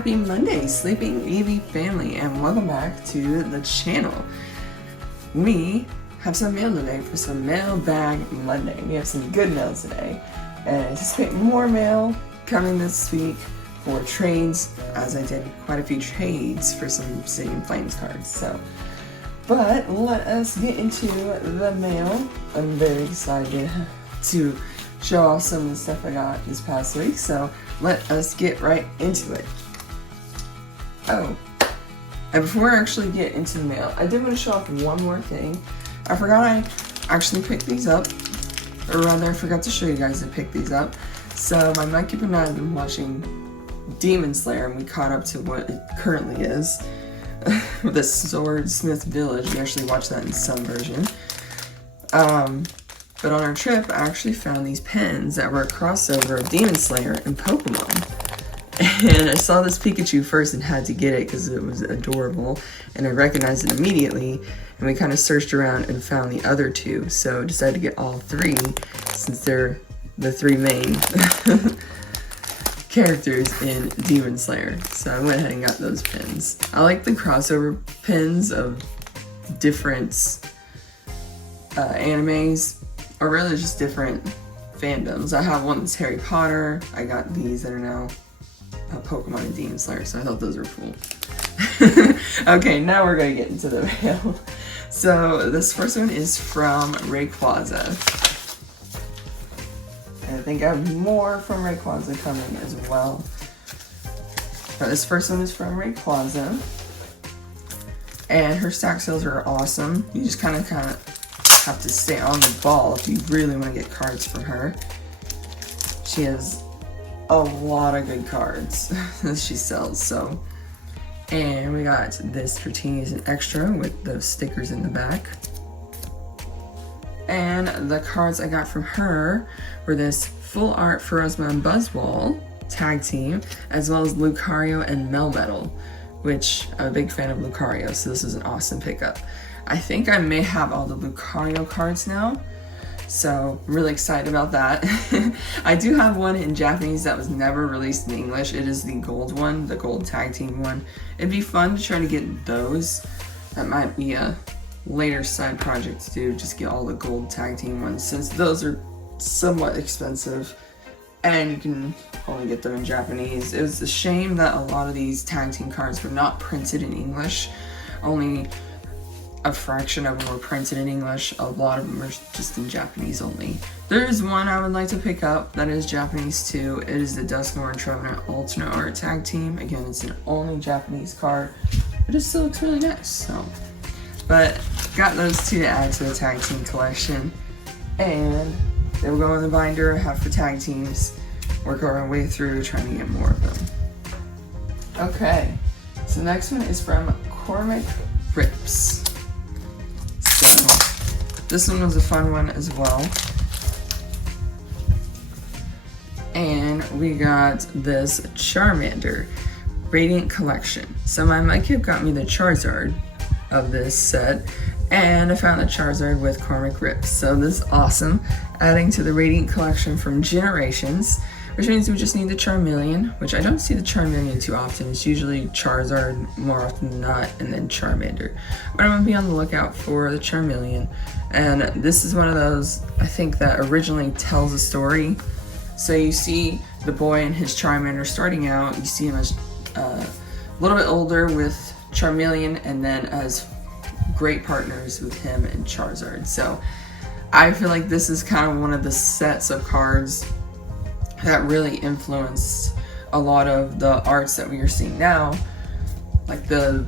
Happy Monday, Sleeping Eevee Family, and welcome back to the channel. We have some mail today for some Mailbag Monday. We have some good mail today, and anticipate more mail coming this week for trades, as I did quite a few trades for some Obsidian Flames cards. But let us get into the mail. I'm very excited to show off some of the stuff I got this past week, so let us get right into it. Oh, and before I actually get into the mail, I did want to show off one more thing. I forgot I actually picked these up, or rather I forgot to show you guys I picked these up. So my Mudkip and I have been watching Demon Slayer, and we caught up to what it currently is. The Swordsmith Village, we actually watched that in some version. But on our trip, I actually found these pens that were a crossover of Demon Slayer and Pokemon. And I saw this Pikachu first and had to get it because it was adorable, and I recognized it immediately, and we kind of searched around and found the other two, so I decided to get all three since they're the three main characters in Demon Slayer. So I went ahead and got those pins. I like the crossover pins of different animes, or really just different fandoms. I have one that's Harry Potter. I got these that are now Pokemon and Demon Slayer, so I thought those were cool. Okay, now we're gonna get into the mail. So this first one is from Rayquaza. And I think I have more from Rayquaza coming as well. But this first one is from Rayquaza. And her stack sales are awesome. You just kind of have to stay on the ball if you really want to get cards from her. She has a lot of good cards that she sells, so. And we got this for Teeny as an extra with those stickers in the back. And the cards I got from her were this full art Ferozma and Buzzwole tag team, as well as Lucario and Melmetal, which I'm a big fan of Lucario, so this is an awesome pickup. I think I may have all the Lucario cards now, so I'm really excited about that. I do have one in Japanese that was never released in English. It is the gold one, the gold tag team one. It'd be fun to try to get those. That might be a later side project to do, just get all the gold tag team ones, since those are somewhat expensive and you can only get them in Japanese. It was a shame that a lot of these tag team cards were not printed in English. Only a fraction of them were printed in English. A lot of them are just in Japanese only. There is one I would like to pick up that is Japanese too. It is the Dusknoir and Trevenant alternate art tag team. Again, it's an only Japanese card, but it still looks really nice. So, but got those two to add to the tag team collection, and they will go in the binder I have for tag teams. Work our way through trying to get more of them. Okay, so the next one is from Cormac Rips. So this one was a fun one as well. And we got this Charmander Radiant Collection. So my Mudkip got me the Charizard of this set, and I found the Charizard with Cormac Rips. So this is awesome, adding to the Radiant Collection from Generations, which means we just need the Charmeleon, which I don't see the Charmeleon too often. It's usually Charizard more often than not, and then Charmander. But I'm gonna be on the lookout for the Charmeleon. And this is one of those, I think, that originally tells a story. So you see the boy and his Charmander starting out, you see him as a little bit older with Charmeleon, and then as great partners with him and Charizard. So I feel like this is kind of one of the sets of cards that really influenced a lot of the arts that we are seeing now, like the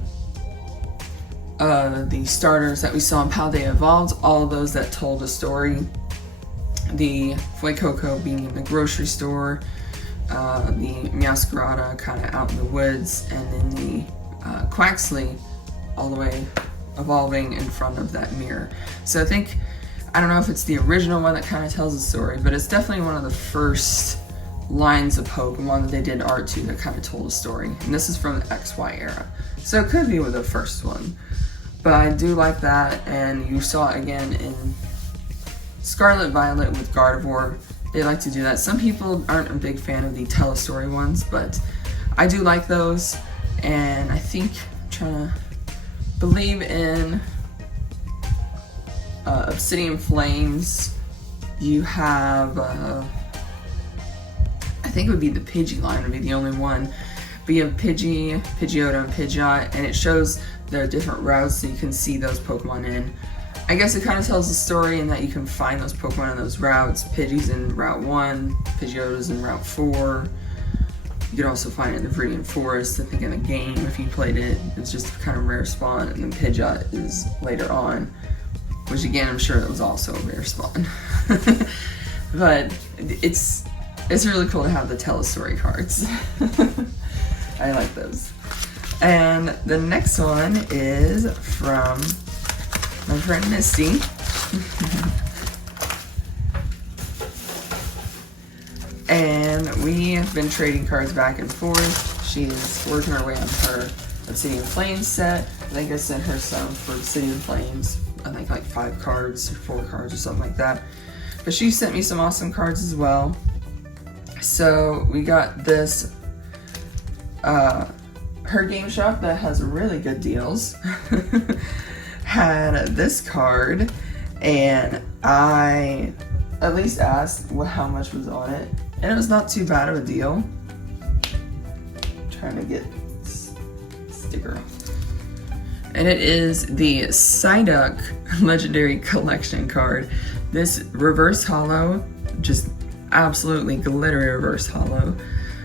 starters that we saw in Paldea Evolved, all of those that told a story. The Fuecoco being in the grocery store, the Meowscarada kind of out in the woods, and then the Quaxley all the way evolving in front of that mirror. So I think, I don't know if it's the original one that kind of tells the story, but it's definitely one of the first lines of Pokemon that they did art to that kind of told a story. And this is from the XY era, so it could be with the first one. But I do like that, and you saw it again in Scarlet Violet with Gardevoir. They like to do that. Some people aren't a big fan of the tell a story ones, but I do like those, and I think I'm trying to believe in Obsidian Flames. You have I think it would be the Pidgey line would be the only one, but you have Pidgey, Pidgeotto, and Pidgeot, and it shows their different routes so you can see those Pokemon in. I guess it kind of tells the story in that you can find those Pokemon in those routes. Pidgey's in Route 1, Pidgeotto's in Route 4. You can also find it in the Viridian Forest. I think in the game, if you played it, it's just a kind of rare spawn, and then Pidgeot is later on, which again, I'm sure that was also a rare spawn. But it's really cool to have the Telestory cards. I like those. And the next one is from my friend Misty. And we have been trading cards back and forth. She's working her way on her Obsidian Flames set. I think I sent her some for Obsidian Flames. I think like 5 cards or 4 cards or something like that. But she sent me some awesome cards as well. So we got this her game shop that has really good deals had this card, and I at least asked how much was on it, and it was not too bad of a deal. Trying to get this sticker off. And it is the Psyduck Legendary Collection card. This reverse holo, just absolutely glittery reverse holo.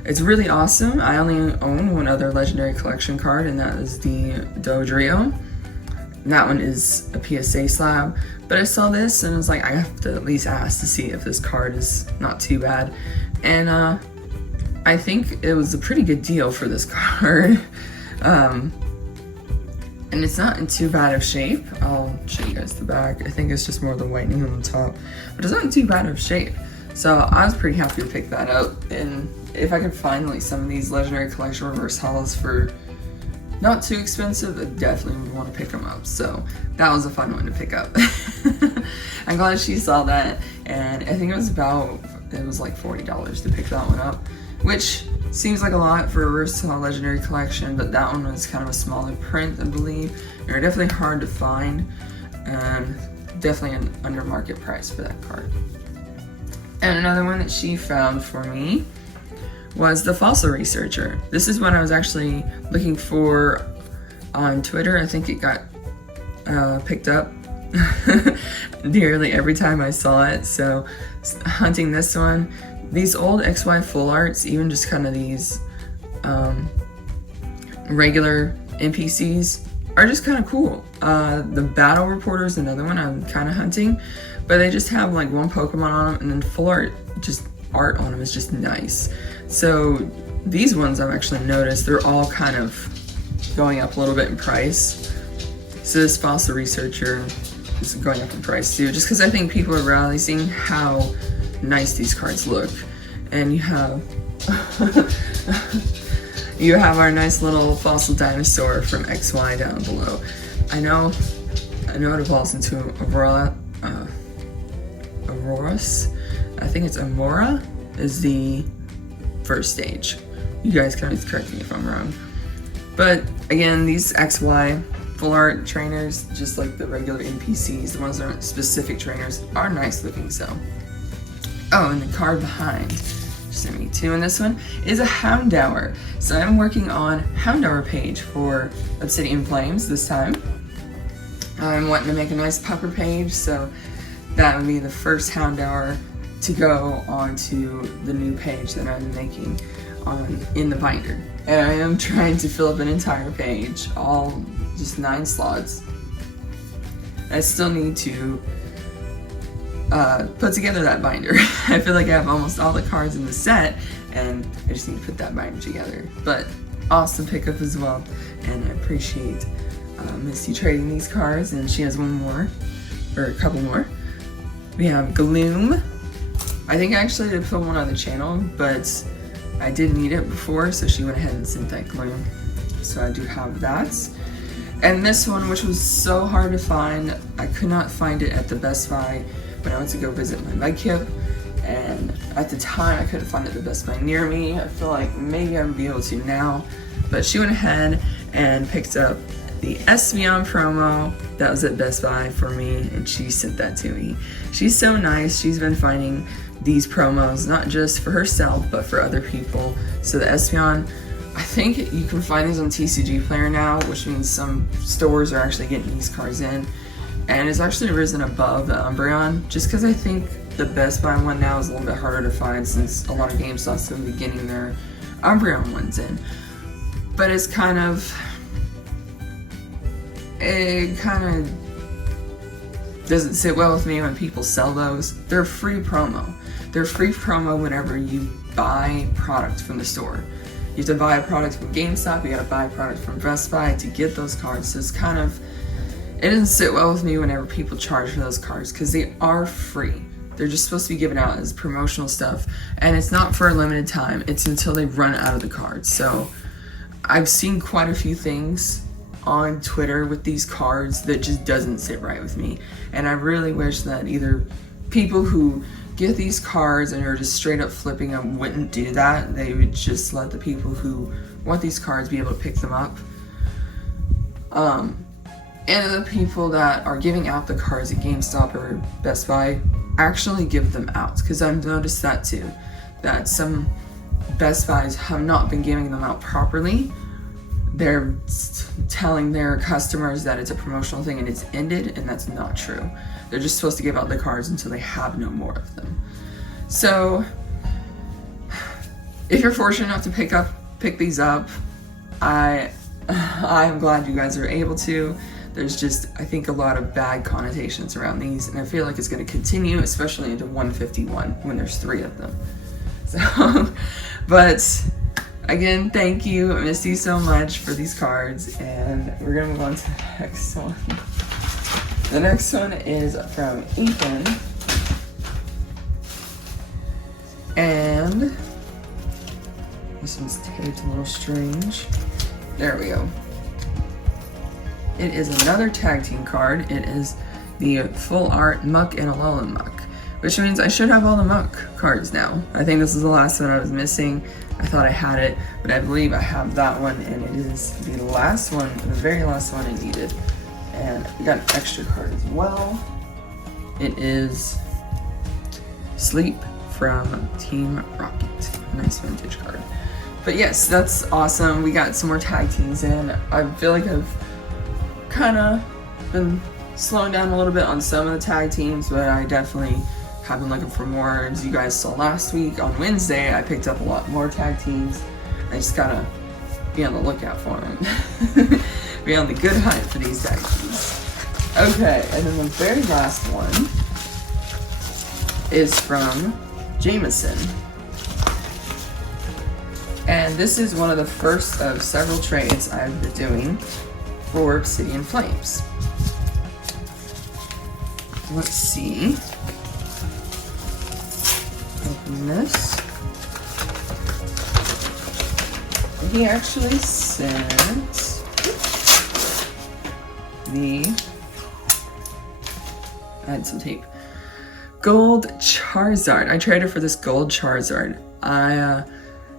It's really awesome. I only own one other Legendary Collection card, and that is the Dodrio. And that one is a PSA slab. But I saw this and I was like, I have to at least ask to see if this card is not too bad. And I think it was a pretty good deal for this card. And it's not in too bad of shape. I'll show you guys the back. I think it's just more the whitening on the top, but it's not in too bad of shape. So I was pretty happy to pick that up. And if I could find like some of these Legendary Collection reverse holos for not too expensive, I definitely would want to pick them up. So that was a fun one to pick up. I'm glad she saw that, and I think it was like $40 to pick that one up, which seems like a lot for a versatile Legendary Collection, but that one was kind of a smaller print, I believe. They're definitely hard to find, and definitely an under market price for that card. And another one that she found for me was the Fossil Researcher. This is what I was actually looking for on Twitter. I think it got picked up nearly every time I saw it. So hunting this one, these old XY full arts, even just kind of these regular NPCs are just kind of cool. The Battle Reporter is another one I'm kind of hunting, but they just have like one Pokemon on them, and then full art, just art on them is just nice. So these ones I've actually noticed, they're all kind of going up a little bit in price. So this Fossil Researcher is going up in price too, just because I think people are realizing how nice these cards look. And you have you have our nice little fossil dinosaur from XY down below. I know it evolves into Auroras. I think it's Amora is the first stage. You guys can always correct me if I'm wrong. But again, these XY full art trainers, just like the regular NPCs, the ones that aren't specific trainers, are nice looking. So, oh, and the card behind, just sent me two, and this one is a Houndour. So I'm working on Houndour page for Obsidian Flames this time. I'm wanting to make a nice pupper page, so that would be the first Houndour to go onto the new page that I'm making in the binder. And I am trying to fill up an entire page, all just 9 slots. I still need to put together that binder. I feel like I have almost all the cards in the set, and I just need to put that binder together. But awesome pickup as well, and I appreciate Misty trading these cards, and she has one more, or a couple more. We have Gloom. I think I actually did put one on the channel, but I did need it before, so she went ahead and sent that Gloom. So I do have that. And this one, which was so hard to find, I could not find it at the Best Buy when I went to go visit my Mudkip, and at the time I couldn't find it at the Best Buy near me. I feel like maybe I would be able to now, but she went ahead and picked up the Espeon promo that was at Best Buy for me, and she sent that to me. She's so nice. She's been finding these promos not just for herself but for other people. So the Espeon, I think you can find these on TCG Player now, which means some stores are actually getting these cards in, and it's actually risen above the Umbreon, just because I think the Best Buy one now is a little bit harder to find since a lot of GameStop's going to be getting their Umbreon ones in. But it's kind of, it kind of doesn't sit well with me when people sell those. They're free promo. They're free promo whenever you buy product from the store. You have to buy a product from GameStop, you gotta buy a product from Best Buy to get those cards. So it's kind of, it doesn't sit well with me whenever people charge for those cards, because they are free. They're just supposed to be given out as promotional stuff, and it's not for a limited time. It's until they run out of the cards. So I've seen quite a few things on Twitter with these cards that just doesn't sit right with me. And I really wish that either people who get these cards and are just straight up flipping them wouldn't do that. They would just let the people who want these cards be able to pick them up. And the people that are giving out the cards at GameStop or Best Buy actually give them out, because I've noticed that too, that some Best Buys have not been giving them out properly. They're telling their customers that it's a promotional thing and it's ended, and that's not true. They're just supposed to give out the cards until they have no more of them. So if you're fortunate enough to pick these up, I'm glad you guys are able to. There's just, I think, a lot of bad connotations around these, and I feel like it's going to continue, especially into 151 when there's 3 of them. So, but again, thank you, Misty, so much for these cards, and we're going to move on to the next one. The next one is from Ethan, and this one's taped a little strange. There we go. It is another tag team card. It is the full art Muck and Alolan Muck, which means I should have all the Muck cards now. I think this is the last one I was missing. I thought I had it, but I believe I have that one, and it is the last one, the very last one I needed. And we got an extra card as well. It is Sleep from Team Rocket. A nice vintage card. But yes, that's awesome. We got some more tag teams in. I feel like I've kind of been slowing down a little bit on some of the tag teams, but I definitely have been looking for more. As you guys saw last week on Wednesday, I picked up a lot more tag teams. I just gotta be on the lookout for them. Be on the good hunt for these tag teams. Okay, and then the very last one is from Jameson. And this is one of the first of several trades I've been doing for Obsidian Flames. Let's see. Open this. He actually sent I had some tape. Gold Charizard. I traded for this gold Charizard. I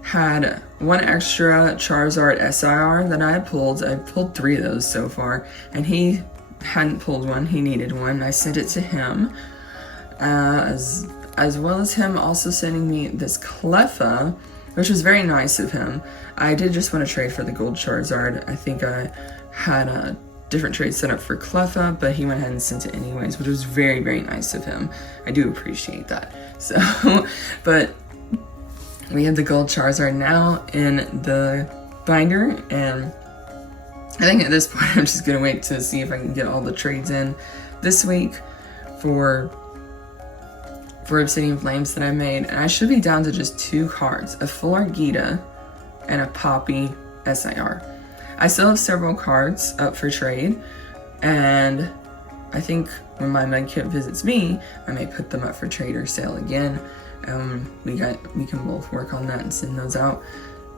had one extra Charizard SIR that I had pulled. I pulled 3 of those so far, and he hadn't pulled one. He needed one. I sent it to him, as well as him also sending me this Cleffa, which was very nice of him. I did just want to trade for the gold Charizard. I think I had a different trade set up for Cleffa, but he went ahead and sent it anyways, which was very, very nice of him. I do appreciate that. So, but we have the gold Charizard now in the binder, and I think at this point I'm just gonna wait to see if I can get all the trades in this week for Obsidian Flames that I made, and I should be down to just 2 cards, a full art Gita and a Poppy SIR. I still have several cards up for trade, and I think when my Mudkip visits me, I may put them up for trade or sale again. We can both work on that and send those out.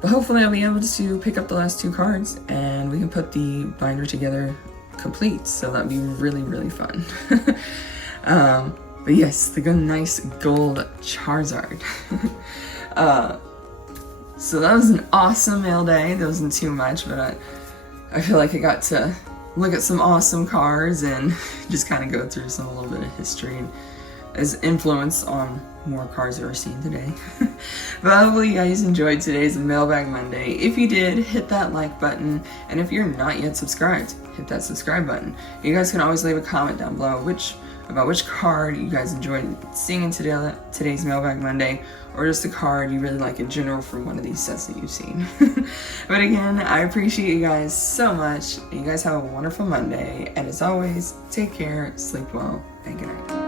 But hopefully I'll be able to pick up the last 2 cards, and we can put the binder together complete, so that'd be really, really fun. But yes, the good, nice gold Charizard. So that was an awesome mail day. There wasn't too much, but I feel like I got to look at some awesome cards and just kind of go through a little bit of history and as influence on more cards that we're seeing today. But hopefully you guys enjoyed today's Mailbag Monday. If you did, hit that like button, and if you're not yet subscribed, hit that subscribe button. You guys can always leave a comment down below about which card you guys enjoyed seeing in today's Mailbag Monday, or just a card you really like in general from one of these sets that you've seen. But again, I appreciate you guys so much. You guys have a wonderful Monday, and as always, take care, sleep well, and good night.